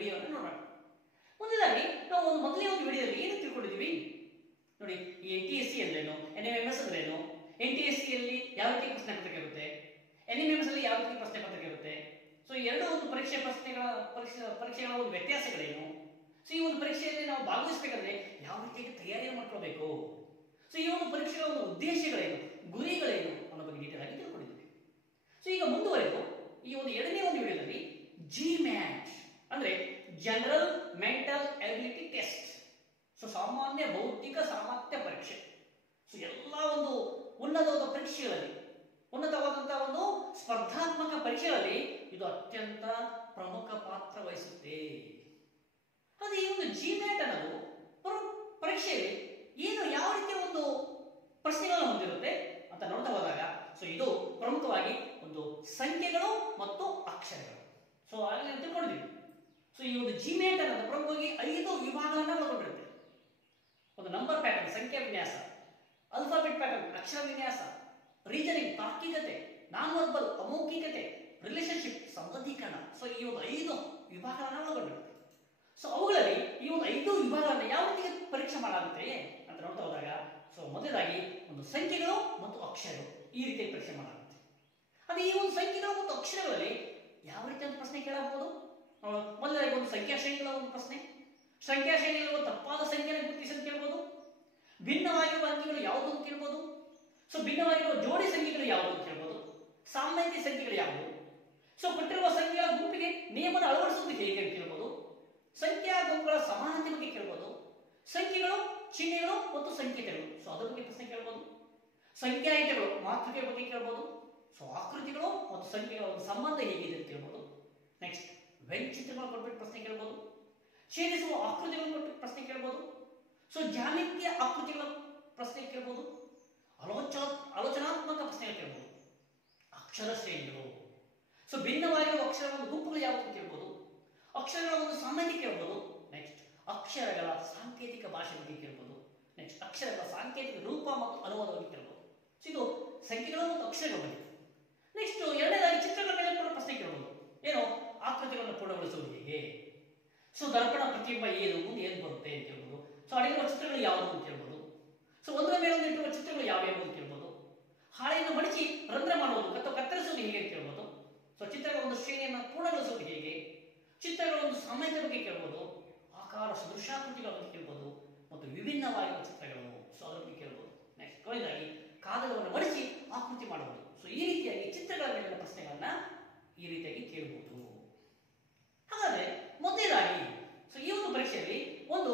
ವಿಡಿಯೋವನ್ನು ನೋಡೋಣ. ಮುಂದಿದಾಗಿ ನಾವು ಮೊದಲನೇ ಒಂದು ವಿಡಿಯೋದಲ್ಲಿ ಏನು ತಿಳ್ಕೊಂಡಿದ್ದೀವಿ ನೋಡಿ. ಈ NTSC ಅಂದ್ರೇನು, NMMS ಅಂದ್ರೇನು, NTSC ಯಲ್ಲಿ ಯಾವ ರೀತಿ ಪ್ರಶ್ನೆ ಪತ್ರಿಕೆ ಇರುತ್ತೆ, NMMS ಅಲ್ಲಿ ಯಾವ ರೀತಿ ಪ್ರಶ್ನೆ ಪತ್ರಿಕೆ ಇರುತ್ತೆ, ಸೊ ಈ ಎರಡು ಒಂದು ಪರೀಕ್ಷೆಗಳ ಒಂದು ವ್ಯತ್ಯಾಸಗಳೇನು, ಸೊ ಈ ಒಂದು ಪರೀಕ್ಷೆಯಲ್ಲಿ ನಾವು ಭಾಗವಹಿಸಬೇಕಂದ್ರೆ ಯಾವ ರೀತಿಯಾಗಿ ತಯಾರಿಯನ್ನು ಮಾಡ್ಕೊಳ್ಬೇಕು, ಸೊ ಈ ಒಂದು ಪರೀಕ್ಷೆಗಳ ಒಂದು ಉದ್ದೇಶಗಳೇನು, ಗುರಿಗಳೇನು ಅನ್ನೋ ಬಗ್ಗೆ ಡೀಟೇಲ್ ಆಗಿ ತಿಳ್ಕೊಂಡಿದ್ದೀವಿ. ಸೊ ಈಗ ಮುಂದುವರೆದು ಈ ಒಂದು ಎರಡನೇ ಒಂದು ವಿಡಿಯೋದಲ್ಲಿ GMAT ಅಂದ್ರೆ general mental ability test, so ಸಾಮಾನ್ಯ ಬೌದ್ಧಿಕ ಸಾಮರ್ಥ್ಯ ಪರೀಕ್ಷೆ. ಸೊ ಎಲ್ಲ ಒಂದು ಉನ್ನತವಾದ ಪರೀಕ್ಷೆಗಳಲ್ಲಿ, ಉನ್ನತವಾದಂತಹ ಒಂದು ಸ್ಪರ್ಧಾತ್ಮಕ ಪರೀಕ್ಷೆಗಳಲ್ಲಿ ಇದು ಅತ್ಯಂತ ಪ್ರಮುಖ ಪಾತ್ರ ವಹಿಸುತ್ತೆ. ಅದೇ ಈ ಒಂದು GMAT ಅನ್ನೋದು ಪರೀಕ್ಷೆಯಲ್ಲಿ ಏನು ಯಾವ ರೀತಿಯ ಒಂದು ಪ್ರಶ್ನೆಗಳನ್ನು ಹೊಂದಿರುತ್ತೆ ಅಂತ ನೋಡ್ತಾ ಹೋದಾಗ, ಸೊ ಇದು ಪ್ರಮುಖವಾಗಿ ಒಂದು ಸಂಖ್ಯೆಗಳು ಮತ್ತು ಅಕ್ಷರಗಳು. ಸೊ ಅಲ್ಲಿ ತಿಳ್ಕೊಂಡಿದ್ದೀವಿ. ಸೊ ಈ ಒಂದು GMAT ಅನ್ನೋದು ಪ್ರಮುಖವಾಗಿ 5 ವಿಭಾಗಗಳನ್ನು ಒಳಗೊಂಡಿರುತ್ತೆ. ಒಂದು ನಂಬರ್ ಪ್ಯಾಟರ್ನ್ ಸಂಖ್ಯಾ ವಿನ್ಯಾಸ, ಅಲ್ಫಾಬೆಟ್ ಪ್ಯಾಟರ್ನ್ ಅಕ್ಷರ ವಿನ್ಯಾಸ, ರೀಜನಿಂಗ್ ತಾರ್ಕಿಕತೆ, ನಾನ್ ವರ್ಬಲ್ ಅಮೌಖಿಕತೆ, ರಿಲೇಶನ್ಶಿಪ್ ಸಂಬಂಧೀಕರಣ. ಸೊ ಈ ಒಂದು 5 ವಿಭಾಗಗಳನ್ನು ಒಳಗೊಂಡಿರುತ್ತೆ. ಸೊ ಅವುಗಳಲ್ಲಿ ಈ ಒಂದು 5 ವಿಭಾಗಗಳನ್ನು ಯಾವ ರೀತಿ ಪರೀಕ್ಷೆ ಮಾಡಲಾಗುತ್ತೆ ಅಂತ ನೋಡ್ತಾ ಹೋದಾಗ, ಸೊ ಮೊದಲಾಗಿ ಒಂದು ಸಂಖ್ಯೆಗಳು ಮತ್ತು ಅಕ್ಷರಗಳು ಈ ರೀತಿ ಪರೀಕ್ಷೆ ಮಾಡಲಾಗುತ್ತೆ. ಅದೇ ಈ ಒಂದು ಸಂಖ್ಯೆಗಳು ಮತ್ತು ಅಕ್ಷರಗಳಲ್ಲಿ ಯಾವ ರೀತಿಯ ಪ್ರಶ್ನೆ ಕೇಳಬಹುದು. ಮೊದಲಾಗಿ ಒಂದು ಸಂಖ್ಯಾ ಶ್ರೇಣಿಗಳ ಒಂದು ಪ್ರಶ್ನೆ, ಸಂಖ್ಯಾ ಶ್ರೇಣಿಗಳು ತಪ್ಪಾದ ಸಂಖ್ಯೆಯನ್ನು ಗುರುತಿಸಿ ಅಂತ ಕೇಳಬಹುದು. ಭಿನ್ನವಾಗಿರುವ ಅಂಕಿಗಳು ಯಾವುದು ಅಂತ ಕೇಳಬಹುದು. ಸೊ ಭಿನ್ನವಾಗಿರುವ ಜೋಡಿ ಸಂಖ್ಯೆಗಳು ಯಾವುದು ಅಂತ ಕೇಳಬಹುದು. ಸಾಮಾನ್ಯ ಸಂಖ್ಯೆಗಳು ಯಾವುವು, ಸೊ ಕೊಟ್ಟಿರುವ ಸಂಖ್ಯೆಗಳ ಗುಂಪಿಗೆ ನಿಯಮನ ಅಳವಡಿಸುವುದು ಹೇಗೆ ಅಂತ ಕೇಳಬಹುದು. ಸಂಖ್ಯಾ ಗುಂಪುಗಳ ಸಮಾನತೆ ಬಗ್ಗೆ ಕೇಳಬಹುದು. ಸಂಖ್ಯೆಗಳು, ಚಿಹ್ನೆಗಳು ಮತ್ತು ಸಂಕೇತಗಳು, ಸೊ ಅದರ ಬಗ್ಗೆ ಪ್ರಶ್ನೆ ಕೇಳಬಹುದು. ಸಂಖ್ಯಾಯುತಗಳು ಮಾತೃಕೆ ಬಗ್ಗೆ ಕೇಳಬಹುದು. ಸೊ ಆಕೃತಿಗಳು ಮತ್ತು ಸಂಖ್ಯೆಗಳ ಒಂದು ಸಂಬಂಧ ಹೇಗಿದೆ ಅಂತ ಕೇಳಬಹುದು. ನೆಕ್ಸ್ಟ್ ವ್ಯಂಚಿತ್ರಗಳು ಕೊಟ್ಬಿಟ್ಟು ಪ್ರಶ್ನೆ ಕೇಳಬಹುದು. ಛೇದಿಸುವ ಆಕೃತಿಗಳನ್ನು ಕೊಟ್ಟು ಪ್ರಶ್ನೆ ಕೇಳಬಹುದು. ಸೊ ಜಾಮಿತೀಯ ಆಕೃತಿಗಳ ಪ್ರಶ್ನೆ ಕೇಳಬಹುದು. ಆಲೋಚನಾತ್ಮಕ ಪ್ರಶ್ನೆಗಳು ಕೇಳಬಹುದು. ಅಕ್ಷರ ಶ್ರೇಣಿಗಳು, ಸೊ ಭಿನ್ನವಾಗಿರುವ ಅಕ್ಷರಗಳ ಗುಂಪುಗಳು ಯಾವುದು ಕೇಳಬಹುದು. ಅಕ್ಷರಗಳ ಒಂದು ಸಾಮಾನ್ಯ ಕೇಳಬಹುದು. ನೆಕ್ಸ್ಟ್ ಅಕ್ಷರಗಳ ಸಾಂಕೇತಿಕ ಭಾಷೆ ಬಗ್ಗೆ ಕೇಳಬಹುದು. ನೆಕ್ಸ್ಟ್ ಅಕ್ಷರಗಳ ಸಾಂಕೇತಿಕ ರೂಪ ಮತ್ತು ಅನುವಾದ ಬಗ್ಗೆ ಕೇಳಬಹುದು. ಸೊ ಇದು ಸಂಖ್ಯೆಗಳು ಮತ್ತು ಅಕ್ಷರಗಳ ಬಗ್ಗೆ. ನೆಕ್ಸ್ಟ್ ಎರಡನೇದಾಗಿ ಚಿತ್ರಗಳ ಮೇಲೆ ಕೂಡ ಪ್ರಶ್ನೆ ಕೇಳಬಹುದು. ಏನು ಆಕೃತಿಗಳನ್ನು ಪೂರ್ಣಗೊಳಿಸುವುದು ಹೇಗೆ. ಸೊ ದರ್ಪಣ ಪ್ರತಿಬಿಂಬ ಏನು, ಮುಂದೆ ಏನು ಬರುತ್ತೆ ಅಂತ ಕೇಳಬಹುದು. ಸೊ ಅಲ್ಲಿರುವ ಚಿತ್ರಗಳು ಯಾವುದು ಅಂತ ಕೇಳಬಹುದು. ಸೊ ಒಂದರ ಮೇಲೆ ಒಂದು ಇಟ್ಟಿರುವ ಚಿತ್ರಗಳು ಯಾವ್ಯಾವ ಅಂತ ಕೇಳಬಹುದು. ಹಾಳೆಯನ್ನು ಮಡಿಸಿ ರಂಧ್ರ ಮಾಡುವುದು ಅಥವಾ ಕತ್ತರಿಸುವುದು ಹೇಗೆ ಅಂತ ಕೇಳಬಹುದು. ಸೊ ಚಿತ್ರಗಳ ಒಂದು ಶ್ರೇಣಿಯನ್ನು ಪೂರ್ಣಗೊಳಿಸುವುದು ಹೇಗೆ, ಚಿತ್ರಗಳ ಒಂದು ಸಾಮರ್ಥ್ಯ ಬಗ್ಗೆ ಕೇಳಬಹುದು. ಆಕಾರ ಸದೃಶಾಕೃತಿಗಳ ಬಗ್ಗೆ ಕೇಳಬಹುದು ಮತ್ತು ವಿಭಿನ್ನವಾಗಿರುವ ಚಿತ್ರಗಳು, ಸೊ ಅದರ ಬಗ್ಗೆ ಕೇಳಬಹುದು. ನೆಕ್ಸ್ಟ್ ಕೊನೆಯದಾಗಿ ಕಾಗದವನ್ನು ಮಡಿಸಿ ಆಕೃತಿ ಮಾಡುವುದು. ಸೊ ಈ ರೀತಿಯಾಗಿ ಚಿತ್ರಗಳ ಮೇಲಿನ ಪ್ರಶ್ನೆಗಳನ್ನ ಈ ರೀತಿಯಾಗಿ ಕೇಳಬಹುದು. ಹಾಗಾದ್ರೆ ಮೊದಲಾಗಿ ಸೊ ಈ ಒಂದು ಪರೀಕ್ಷೆಯಲ್ಲಿ ಒಂದು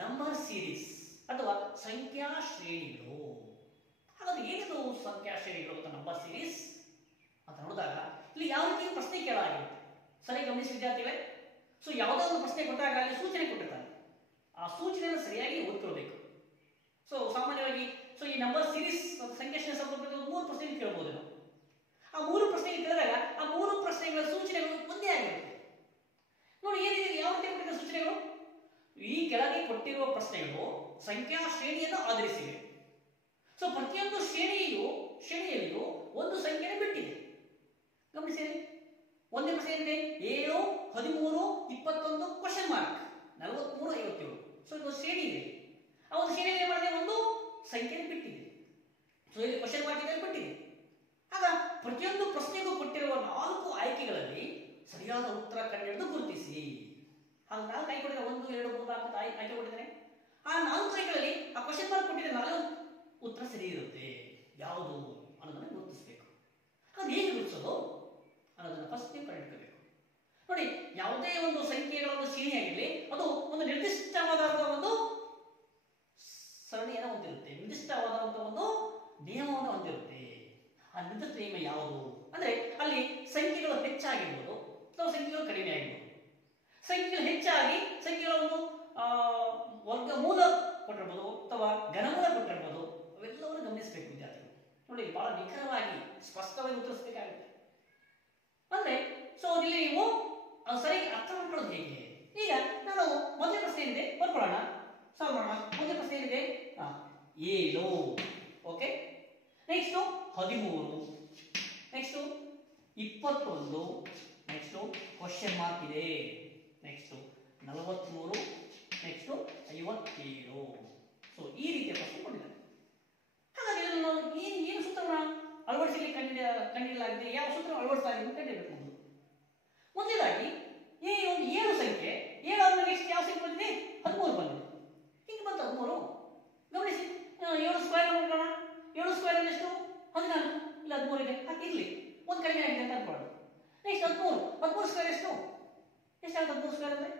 ನಂಬರ್ ಸೀರೀಸ್ ಅಥವಾ ಸಂಖ್ಯಾ ಶ್ರೇಣಿಗಳು. ಹಾಗಾದ್ರೆ ಏನಿದು ಸಂಖ್ಯಾ ಶ್ರೇಣಿಗಳು ಅಥವಾ ನಂಬರ್ ಸೀರೀಸ್ ಅಂತ ನೋಡಿದಾಗ ಇಲ್ಲಿ ಯಾವ ರೀತಿ ಪ್ರಶ್ನೆ ಕೇಳಲಾಗಿರುತ್ತೆ ಸರಿ ಗಮನಿಸಿ ವಿದ್ಯಾರ್ಥಿಗಳೇ. ಸೊ ಯಾವುದೋ ಒಂದು ಪ್ರಶ್ನೆ ಕೊಟ್ಟಾಗ ಅಲ್ಲಿ ಸೂಚನೆ ಕೊಟ್ಟಿರ್ತಾರೆ, ಆ ಸೂಚನೆಯನ್ನು ಸರಿಯಾಗಿ ಓದ್ಕೊಳ್ಬೇಕು. ಸೊ ಸಾಮಾನ್ಯವಾಗಿ ಸೊ ಈ ನಂಬರ್ ಸೀರೀಸ್ ಸಂಖ್ಯಾ ಶ್ರೇಣಿ ಸಂಬಂಧಪಟ್ಟ 3 ಪ್ರಶ್ನೆ ಕೇಳಬಹುದು. ನಾವು ಆ 3 ಪ್ರಶ್ನೆ ಕೇಳಿದಾಗ ಆ 3 ಪ್ರಶ್ನೆಗಳ ಸೂಚನೆಗಳು ಒಂದೇ ಆಗಿರುತ್ತೆ. ನೋಡಿ ಏನಿದೆ, ಯಾವ ರೀತಿ ಕೊಟ್ಟಿರುವ ಸೂಚನೆಗಳು. ಈ ಕೆಳಗೆ ಕೊಟ್ಟಿರುವ ಪ್ರಶ್ನೆಗಳು ಸಂಖ್ಯಾ ಶ್ರೇಣಿಯನ್ನು ಆಧರಿಸಿವೆ. ಸೊ ಪ್ರತಿಯೊಂದು ಶ್ರೇಣಿಯಲ್ಲಿಯೂ ಒಂದು ಸಂಖ್ಯೆಯನ್ನು ಬಿಟ್ಟಿದೆ. ಗಮನಿಸಿ, ಒಂದೇ ಪ್ರಶ್ನೆ ಏನಿದೆ, 7, 13, 21 ಕ್ವಶನ್ ಮಾರ್ಕ್ 43, 57. ಸೊ ಇದು ಶ್ರೇಣಿ ಇದೆ. ಆ ಒಂದು ಶ್ರೇಣಿಯಲ್ಲಿ ಮಾಡಿದ್ರೆ ಒಂದು ಸಂಖ್ಯೆಯನ್ನು ಬಿಟ್ಟಿದೆ. ಸೊ ಇಲ್ಲಿ ಕ್ವಶನ್ ಮಾರ್ಕ್ ಇದೆ ಬಿಟ್ಟಿದೆ. ಆಗ ಪ್ರತಿಯೊಂದು ಪ್ರಶ್ನೆಗೂ ಕೊಟ್ಟಿರುವ 4 ಆಯ್ಕೆಗಳಲ್ಲಿ ಸರಿಯಾದ ಉತ್ತರ ಕಂಡುಹಿಡಿದು ಗುರುತಿಸಿ. ಹಾಗೆ 4 ಆಯ್ಕೆ ಕೊಟ್ಟಿದ್ದಾರೆ, 1, 2, 3, 4 ಆಯ್ಕೆ ಕೊಟ್ಟಿದ್ದಾರೆ. ಆ 4 ಆಯ್ಕೆಗಳಲ್ಲಿ ಆ ಕ್ವಶನ್ ಮಾರ್ಕ್ ಕೊಟ್ಟಿದ್ರೆ 4 ಉತ್ತರ ಸರಿ ಇರುತ್ತೆ. ಯಾವುದು ಅನ್ನೋದನ್ನ ಗುರುತಿಸಬೇಕು. ಅದು ಹೇಗೆ ಗುರುತಿಸೋದು ಅನ್ನೋದನ್ನ ಫಸ್ಟ್ ನೀವು ಕಂಡುಹಿಡಿಯಬೇಕು. ನೋಡಿ, ಯಾವುದೇ ಒಂದು ಸಂಖ್ಯೆಗಳ ಒಂದು ಶ್ರೇಣಿಯಾಗಿರಲಿ ಅದು ಒಂದು ನಿರ್ದಿಷ್ಟವಾದ ಒಂದು ಸರಣಿಯನ್ನು ಹೊಂದಿರುತ್ತೆ, ನಿರ್ದಿಷ್ಟವಾದಂತಹ ಒಂದು ನಿಯಮವನ್ನು ಹೊಂದಿರುತ್ತೆ. ಆ ನಿರ್ದಿಷ್ಟ ನಿಯಮ ಯಾವುದು ಅಂದ್ರೆ ಅಲ್ಲಿ ಸಂಖ್ಯೆಗಳು ಹೆಚ್ಚಾಗಿರ್ಬೋದು ಅಥವಾ ಸಂಖ್ಯೆಗಳು ಕಡಿಮೆ ಆಗಿರ್ಬೋದು. ಸಂಖ್ಯೆಗಳು ಹೆಚ್ಚಾಗಿ ಸಂಖ್ಯೆಗಳ ಒಂದು ವರ್ಗಮೂಲ ಕೊಟ್ಟಿರ್ಬೋದು ಅಥವಾ ಘನಮೂಲ ಕೊಟ್ಟಿರ್ಬೋದು. ಅವೆಲ್ಲವನ್ನು ಗಮನಿಸಬೇಕು ವಿದ್ಯಾರ್ಥಿಗಳು. ನೋಡಿ, ಬಹಳ ನಿಖರವಾಗಿ ಸ್ಪಷ್ಟವಾಗಿ ಉತ್ತರಿಸಬೇಕಾಗುತ್ತೆ. ಅಂದ್ರೆ ಸೊ ಇಲ್ಲಿ ನೀವು ಸರಿಯಾಗಿ ಅರ್ಥ ಮಾಡ್ಕೊಳ್ಳೋದು ಹೇಗೆ. ಈಗ ನಾನು ಮೊದಲನೇ ಪ್ರಶ್ನೆ ಏನಿದೆ ಬರ್ಕೊಳ್ಳೋಣ, ಸಾಲ್ವ್ ಮಾಡೋಣ. ಮೊದಲನೇ ಪ್ರಶ್ನೆ ಏನಿದೆ 7, okay. Next 13, next 21, next question mark ಇದೆ. Next 43 next 57. ಸೊ ಈ ರೀತಿಯ ಪ್ರಶ್ನೆ ಕೊಟ್ಟಿದ್ದಾರೆ. ಹಾಗಾಗಿ ಇದನ್ನು ನಾವು ಏನು ಸೂತ್ರವನ್ನು ಅಳವಡಿಸಲಿಕ್ಕೆ ಕಂಡಿಡಲಾಗಿದೆ, ಯಾವ ಸೂತ್ರ ಅಳವಡಿಸಲಾಗಿದೆ ಅಂತ ಕಂಡುಹಿಡಬೇಕು. ಮುಂದಿದಾಗಿ ಈ ಒಂದು 7 ಸಂಖ್ಯೆ 7 ಆದ್ಮೇಲೆ ನೆಕ್ಸ್ಟ್ ಯಾವ ಸಂಖ್ಯೆ ಬಂದಿದೆ? 13 ಬಂದಿದೆ. ಹಿಂಗೆ ಬಂತು 13. ಗಮನಿಸಿ, 7 ಸ್ಕ್ವೇರ್ ನೋಡೋಣ. 7 ಸ್ಕ್ವೇರ್ ಅಂದ್ರೆ ಎಷ್ಟು? 14. ಇಲ್ಲ 13 ಇದೆ, ಹಾಕಿರ್ಲಿ, ಒಂದು ಕಡಿಮೆ ಆಗಿದೆ ಅಂತ ಅನ್ಕೊಳ್ಳೋಣ. ನೆಕ್ಸ್ಟ್ 13 ಸ್ಕ್ವೇರ್ ಎಷ್ಟು? ಎಷ್ಟಾಗುತ್ತೆ 13 ಸ್ಕ್ವೇರ್ ಅಂದ್ರೆ?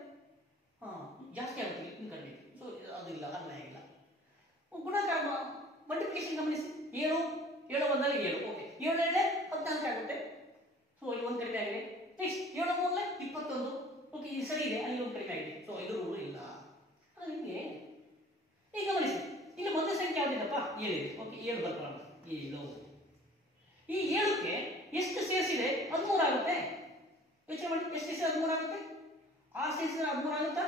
ಜಾಸ್ತಿ ಆಗುತ್ತೆ, ಇನ್ನು ಕಡಿಮೆ. ಸೊ ಅದು ಇಲ್ಲ, ಅನ್ವಯ ಆಗಿಲ್ಲ. ಗುಣಾಕಾರ ಮಲ್ಟಿಪ್ಲಿಕೇಶನ್ ಗಮನಿಸಿ, 7 ಒಂದಲ್ಲಿ 7, ಓಕೆ, 7 ಎಳೆ 14 ಆಗುತ್ತೆ. ಸೊ ಇಲ್ಲಿ ಒಂದು ಕಡಿಮೆ ಆಗಿದೆ. ನೆಕ್ಸ್ಟ್ 7 ಮೂರಲೆ 21, ಓಕೆ, ಇದು ಸರಿ ಇದೆ, ಅಲ್ಲಿ ಒಂದು ಕಡಿಮೆ ಆಗಿದೆ. ಸೊ ಇದು ರೂಲ್ ಇಲ್ಲ. ಅದು ನಿಮಗೆ ಈಗ ಗಮನಿಸಿ, ಇಲ್ಲಿ ಮೊದಲ ಸಂಖ್ಯೆ ಯಾವುದಿದೆಪ್ಪ? 7 ಇದೆ, ಓಕೆ, 7 ಬರ್ಕೊಳ್ಳೋಣ. 7. ಈ 7ಕ್ಕೆ ಎಷ್ಟು ಸೇರಿಸಿದೆ? 13 ಆಗುತ್ತೆ. ಯೋಚನೆ ಮಾಡಿ, ಎಷ್ಟು ಸೇರಿಸಿದ್ರೆ 13 ಆಗುತ್ತೆ? 6 ಸೇರಿಸಿದ್ರೆ 13 ಆಗುತ್ತಾ?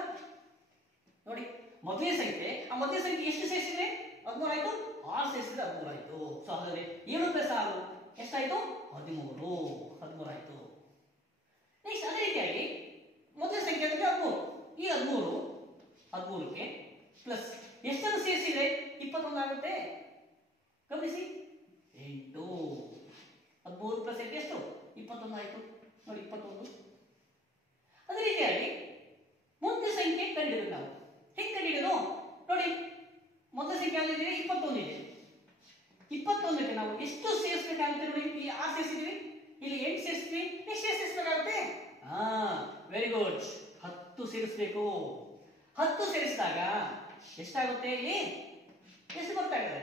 ನೋಡಿ, ಮೊದಲನೇ ಸಂಖ್ಯೆ, ಆ ಮೊದಲನೇ ಸಂಖ್ಯೆ ಎಷ್ಟು ಸೇರಿಸಿದ್ರೆ 13 ಆಯ್ತು? 6 ಸೇರಿಸಿದ್ರೆ 13 ಆಯ್ತು. ಸೊ ಹಾಗಾದ್ರೆ 7 + 6 ಎಷ್ಟಾಯ್ತು? 13 ಆಯ್ತು. ನೆಕ್ಸ್ಟ್ ಅದೇ ರೀತಿಯಾಗಿ ಮೊದಲನೇ ಸಂಖ್ಯೆ ಅಂದ್ರೆ 13. ಈ 13ಕ್ಕೆ ಪ್ಲಸ್ ಎಷ್ಟನ್ನು ಸೇರಿಸಿದ್ರೆ 21 ಆಗುತ್ತೆ? ಗಮನಿಸಿ, 8. 13 + 8 ಎಷ್ಟು? 21 ಆಯ್ತು. ನೋಡಿ, 21. ಅದೇ ರೀತಿಯಾಗಿ ಮುಂದಿನ ಸಂಖ್ಯೆ ಕಂಡುಹಿಡಿದು ನಾವು ಹೇಗೆ ಕಂಡುಹಿಡಿದು ನೋಡಿ, ಮೊದಲ ಸಂಖ್ಯೆ ಯಾವ್ದಿದೆ? 21 ಇದೆ. 21ಕ್ಕೆ ನಾವು ಎಷ್ಟು ಸೇರಿಸಬೇಕಾಗುತ್ತೆ? ನೋಡಿ, ಇಲ್ಲಿ 6 ಸೇರಿಸಿದ್ವಿ, ಇಲ್ಲಿ 8 ಸೇರಿಸಿದ್ವಿ, ನೆಕ್ಸ್ಟ್ ಎಷ್ಟು ಸೇರಿಸಬೇಕಾಗುತ್ತೆ? ವೆರಿ ಗುಡ್, 10 ಸೇರಿಸಬೇಕು. 10 ಸೇರಿಸಿದಾಗ ಎಷ್ಟಾಗುತ್ತೆ? ಇಲ್ಲಿ ಎಷ್ಟು ಬರ್ತಾ ಇದೆ?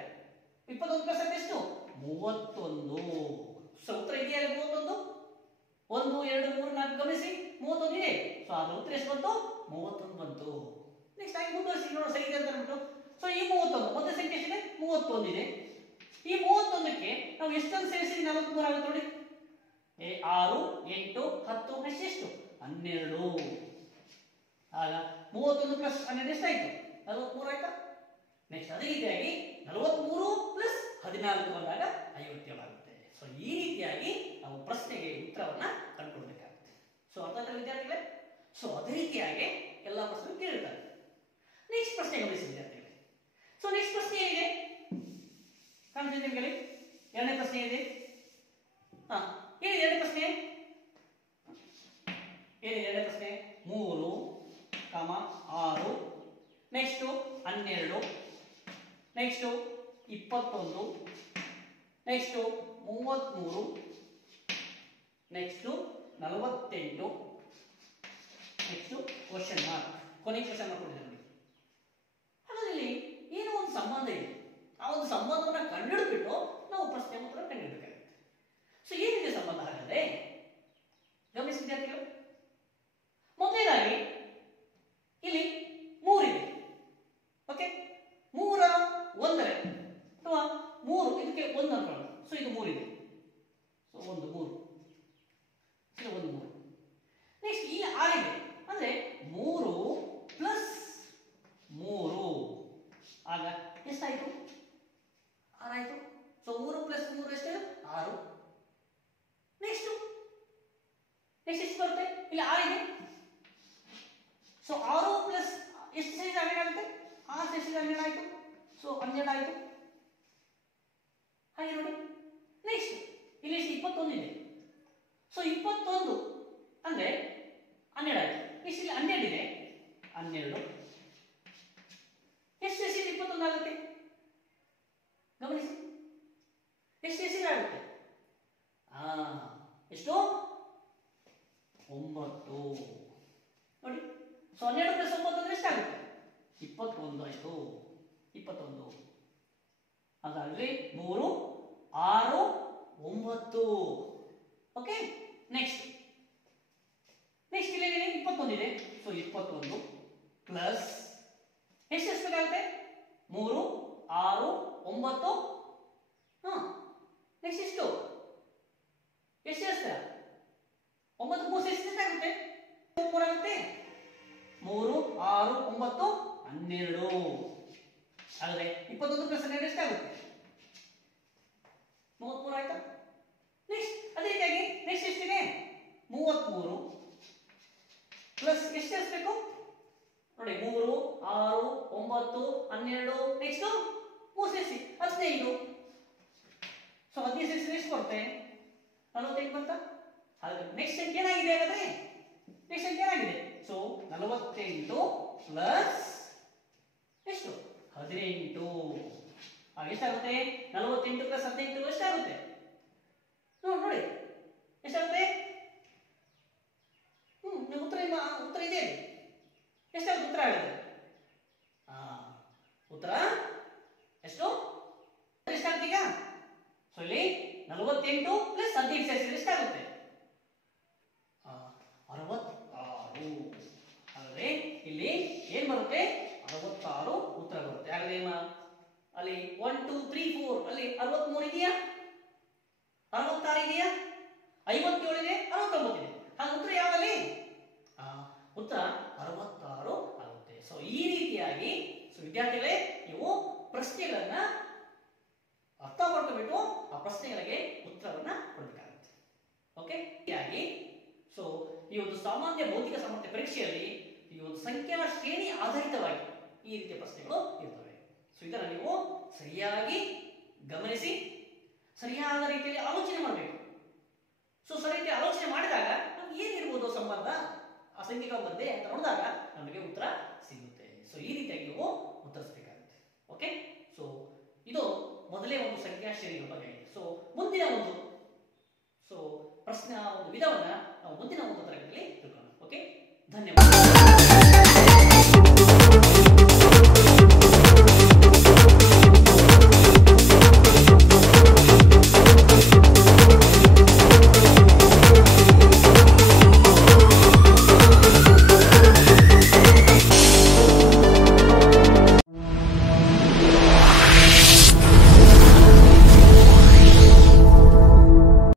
21 + 10 ಎಷ್ಟು? 31. ಸೊ ಉತ್ತರ ಇದೆಯಲ್ಲ 31. 1 2 3 4 ಗಮನಿಸಿ, 31 ಇದೆ. ಸೊ ಅದರ ಉತ್ತರ ಎಷ್ಟು ಬಂತು? 31 ಬಂತು. ನೆಕ್ಸ್ಟ್ ಆಗಿ ಮುಂದುವರಿಸಿ ನೋಡೋಣ, ಸರಿ ಇದೆ ಅಂತ ಅಂದ್ಬಿಟ್ಟು. ಸೊ ಈ 31 ಮೊದಲ ಸಂಖ್ಯೆ ಎಷ್ಟಿದೆ? 31 ಇದೆ. ಈ 31ಕ್ಕೆ ನಾವು ಎಷ್ಟನ್ನು ಸೇರಿಸಿ 43 ಆಗುತ್ತೆ? ನೋಡಿ, 6 8 10 ನೆಕ್ಸ್ಟ್ ಎಷ್ಟು? 12. ಆಗ 31 + 12 ಎಷ್ಟಾಯ್ತು? 43 ಆಯ್ತಾ? ನೆಕ್ಸ್ಟ್ ಅದೇ ರೀತಿಯಾಗಿ 43 + 14 ಬಂದಾಗ 57 ಆಗುತ್ತೆ. ಸೊ ಈ ರೀತಿಯಾಗಿ ನಾವು ಪ್ರಶ್ನೆಗೆ ಉತ್ತರವನ್ನ ಕಂಡುಕೊಳ್ಬೇಕಾಗುತ್ತೆ. ಸೊ ಅರ್ಥ ಆಯ್ತಾ ವಿದ್ಯಾರ್ಥಿಗಳೇ? ಸೊ ಅದೇ ರೀತಿಯಾಗಿ ಎಲ್ಲ ಪ್ರಶ್ನೆ ಕೇಳಿರ್ತಾರೆ. ನೆಕ್ಸ್ಟ್ ಪ್ರಶ್ನೆ ಗಮನಿಸಿ ವಿದ್ಯಾರ್ಥಿಗಳೇ. ಸೊ ನೆಕ್ಸ್ಟ್ ಪ್ರಶ್ನೆ ಏನಿದೆ ಕಾಣಿಸ್ತಿದೆ ನಿಮಗೆ? ಎರಡನೇ ಪ್ರಶ್ನೆ ಇದೆ. ಏನಿದೆ ಎರಡನೇ ಪ್ರಶ್ನೆ? ಏನಿದೆ ಎರಡನೇ ಪ್ರಶ್ನೆ? 3, 6 next 12 next 21 next 33 next 48 next question mark. ಕೊನೆ ಕ್ವಶನ್ ಮಾರ್ಕ್ ಕೊಟ್ಟಿದ್ದಾರೆ ನೋಡಿ. ಹಾಗಾದ್ರೆ ಏನೋ ಒಂದು ಸಂಬಂಧ ಇದೆ. ಆ ಒಂದು ಸಂಬಂಧವನ್ನು ಕಂಡುಹಿಡಿದ್ಬಿಟ್ಟು ನಾವು ಪ್ರಶ್ನೆ ಉತ್ತರ ಕಂಡುಹಿಡಬೇಕಾಗುತ್ತೆ. ಸೊ ಏನಿದೆ ಸಂಬಂಧ? ಹಾಗಾದ್ರೆ ಗಮನಿಸಿ ವಿದ್ಯಾರ್ಥಿಗಳು, ಮೊದಲನೇದಾಗಿ ಇಲ್ಲಿ 3 ಇದೆ, ಓಕೆ, 3 1 ಅಥವಾ 3 ಇದಕ್ಕೆ 1 ಅನ್ಕೊಳ್ಳೋಣ. ಸೊ ಇದು 3 ಇದೆ. ಸೊ 1 3 1 3. ನೆಕ್ಸ್ಟ್ ಇಲ್ಲಿ 6 ಇದೆ, ಅಂದ್ರೆ 3 + 3 ಆಗ ಎಷ್ಟಾಯ್ತು? 6 ಆಯ್ತು. ಸೊ 3 + 3 ಎಷ್ಟು? 6. ನೆಕ್ಸ್ಟ್ ಎಷ್ಟು ಬರುತ್ತೆ? ಇಲ್ಲಿ 6 ಇದೆ. ಸೊ 6 ಪ್ಲಸ್ ಎಷ್ಟು ಸೇರಿದ 12 ಆಗುತ್ತೆ? 6 ಸೇರಿದ 12 ಆಯ್ತು. ಸೊ 12 ಆಯ್ತು. ಹಾಗೆ ನೋಡಿ, ನೆಕ್ಸ್ಟ್ ಇಲ್ಲಿ 21 ಇದೆ. ಸೊ 21 ಅಂದ್ರೆ 12 ಆಯ್ತು. ನೆಕ್ಸ್ಟ್ ಇಲ್ಲಿ 12 ಇದೆ, 12 ಎಷ್ಟು ಸೇರಿಸಿದ್ರೆ 21 ಆಗುತ್ತೆ? ಗಮನಿಸಿ, ಎಷ್ಟು ಸೇರಿಸಿದ್ರೆ ಆಗುತ್ತೆ? ಎಷ್ಟು? 9. ನೋಡಿ, ಸೊ 12 + 9 ಅಂದ್ರೆ ಎಷ್ಟಾಗುತ್ತೆ? 21 ಆಯ್ತು. 21. ಹಾಗಾದ್ರೆ 3 6 9. ಓಕೆ, ನೆಕ್ಸ್ಟ್ ಇಲ್ಲಿ 21 ಇದೆ. ಸೊ 21 ಪ್ಲಸ್ ಎಷ್ಟು ಬೇಕಾಗುತ್ತೆ? 3 6 9. ನೆಕ್ಸ್ಟ್ ಎಷ್ಟು ಸೇರಿಸ್ತೀರಾ? 9 3 ಸೇರಿಸಿದ್ರೆ ಎಷ್ಟಾಗುತ್ತೆ? 3 ಆಗುತ್ತೆ. 3 6 9 12. ಹಾಗಾದ್ರೆ 21 + 12 ಎಷ್ಟಾಗುತ್ತೆ? 33 ಆಯ್ತಾ? ನೆಕ್ಸ್ಟ್ ಅದೇ ರೀತಿಯಾಗಿ ನೆಕ್ಸ್ಟ್ ಎಷ್ಟಿದೆ? 33 ಪ್ಲಸ್ ಎಷ್ಟು ಸೇರಿಸಬೇಕು? ನೋಡಿ 3 6 9 12 ನೆಕ್ಸ್ಟ್ 3 ಸೇರಿಸಿ 15. ಸೊ 15 ಸೇರಿಸಿ ಎಷ್ಟು ಬರುತ್ತೆ? 48 ಬಂತಾ? ಹಾಗಾದ್ರೆ ನೆಕ್ಸ್ಟ್ ಸಂಖ್ಯೆ ಏನಾಗಿದೆ ಹಾಗಾದ್ರೆ? ನೆಕ್ಸ್ಟ್ ಸಂಖ್ಯೆ ಏನಾಗಿದೆ? ಸೊ 48 ಪ್ಲಸ್ ಎಷ್ಟು? 18. ಎಷ್ಟಾಗುತ್ತೆ? 48 ಪ್ಲಸ್ 18 ಎಷ್ಟಾಗುತ್ತೆ? ನೋಡಿ ಎಷ್ಟಾಗುತ್ತೆ? ನಿಮ್ಮ ಉತ್ತರ ಇದೆ. ಎಷ್ಟಾಗುತ್ತೆ ಉತ್ತರ ಆಗುತ್ತೆ? ಉತ್ತರ ಎಷ್ಟು? ಎಷ್ಟಾಗುತ್ತೆ ಈಗ? ಸೊ ಇಲ್ಲಿ 48 ಪ್ಲಸ್ 18 ಸೇರಿಸಿದ್ರೆ ಎಷ್ಟಾಗುತ್ತೆ? 66. ಹಾಗಾದ್ರೆ ಇಲ್ಲಿ ಏನ್ ಬರುತ್ತೆ? 66 ಉತ್ತರ ಬರುತ್ತೆ. ಹಾಗಾದ್ರೆ ಅಲ್ಲಿ 1 2 3 4 ಅಲ್ಲಿ 63 ಇದೆಯಾ? 66 ಇದೆಯಾ? 57 ಇದೆ, 69 ಇದೆ. ಹಾಗೆ ಉತ್ತರ ಯಾವಲ್ಲಿ? ಉತ್ತರ 66 ಆಗುತ್ತೆ. ಸೊ ಈ ರೀತಿಯಾಗಿ ವಿದ್ಯಾರ್ಥಿಗಳೇ ನೀವು ಪ್ರಶ್ನೆಗಳನ್ನ ಅರ್ಥ ಮಾಡ್ಕೊಬಿಟ್ಟು ಆ ಪ್ರಶ್ನೆಗಳಿಗೆ ಉತ್ತರವನ್ನ ಕೊಡಬೇಕಾಗುತ್ತೆ. ಓಕೆ, ಹೀಗಾಗಿ ಸೊ ಈ ಒಂದು ಸಾಮಾನ್ಯ ಭೌತಿಕ ಸಾಮರ್ಥ್ಯ ಪರೀಕ್ಷೆಯಲ್ಲಿ ಈ ಒಂದು ಸಂಖ್ಯಾ ಶ್ರೇಣಿ ಆಧಾರಿತವಾಗಿ ಈ ರೀತಿಯ ಪ್ರಶ್ನೆಗಳು ಇರ್ತವೆ. ಸೊ ಇದನ್ನು ನೀವು ಸರಿಯಾಗಿ ಗಮನಿಸಿ ಸರಿಯಾದ ರೀತಿಯಲ್ಲಿ ಆಲೋಚನೆ ಮಾಡಬೇಕು. ಸೊ ಸರಿಯಾಗಿ ಆಲೋಚನೆ ಮಾಡಿದಾಗ ನಮ್ಗೆ ಏನಿರ್ಬೋದು ಸಂಬಂಧ ಆ ಸಂಖ್ಯೆಗಳ ಮಧ್ಯೆ ಅಂತ ನೋಡಿದಾಗ ನಮಗೆ ಉತ್ತರ ಸಿಗುತ್ತೆ. ಸೊ ಈ ರೀತಿಯಾಗಿ ನೀವು ಉತ್ತರಿಸಬೇಕಾಗುತ್ತೆ. ಓಕೆ, ಸೊ ಇದು ಮೊದಲೇ ಒಂದು ಸಂಖ್ಯಾ ಶ್ರೇಣಿಗಳ ಬಗ್ಗೆ ಆಗಿದೆ. ಸೊ ಮುಂದಿನ ಒಂದು ಪ್ರಶ್ನೆ ಒಂದು ವಿಧವನ್ನ ನಾವು ಮುಂದಿನ ಒಂದು ತರಗತಿಯಲ್ಲಿ ತಿಳ್ಕೊಳ್ಳೋಣ. ಓಕೆ, ಧನ್ಯವಾದ.